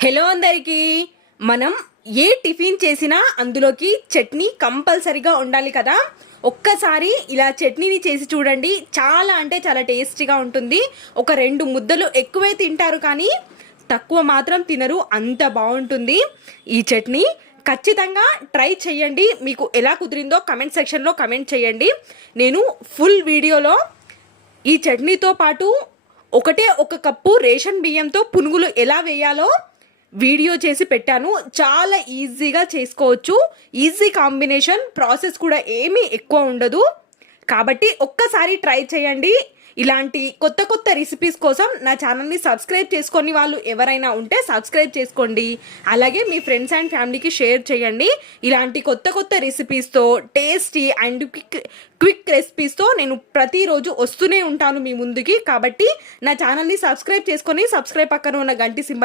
Hello అందరికీ. మనం ఏ tiffin చేసినా అందులోకి చట్నీ కంపల్సరీగా ఉండాలి కదా. ఒక్కసారి ఇలా చట్నీని చేసి చూడండి, చాలా అంటే చాలా టేస్టీగా ఉంటుంది. ఒక 2 ముద్దలు ఎక్కువే తింటారు కానీ తక్కువ మాత్రం తినరు, అంత బాగుంటుంది ఈ చట్నీ. ఖచ్చితంగా ట్రై చేయండి. మీకు ఎలా కుదిరిందో కమెంట్ సెక్షన్లో కమెంట్ చేయండి. నేను ఫుల్ వీడియోలో ఈ చట్నీతో పాటు ఒక కప్పు రేషన్ బియ్యంతో పునుగులు ఎలా వేయాలో వీడియో చేసి పెట్టాను. చాలా ఈజీగా చేసుకోవచ్చు. ఈజీ కాంబినేషన్, ప్రాసెస్ కూడా ఏమీ ఎక్కువ ఉండదు. కాబట్టి ఒక్కసారి ట్రై చేయండి. ఇలాంటి కొత్త కొత్త రెసిపీస్ కోసం నా ఛానల్ని సబ్స్క్రైబ్ చేసుకొని వాళ్ళు ఎవరైనా ఉంటే సబ్స్క్రైబ్ చేసుకోండి. అలాగే మీ ఫ్రెండ్స్ అండ్ ఫ్యామిలీకి షేర్ చేయండి. ఇలాంటి కొత్త కొత్త రెసిపీస్తో, టేస్టీ అండ్ క్విక్ రెసిపీస్తో నేను ప్రతిరోజు వస్తూనే ఉంటాను మీ ముందుకి. కాబట్టి నా ఛానల్ని సబ్స్క్రైబ్ చేసుకొని సబ్స్క్రైబ్ పక్కన ఉన్న గంట సింబల్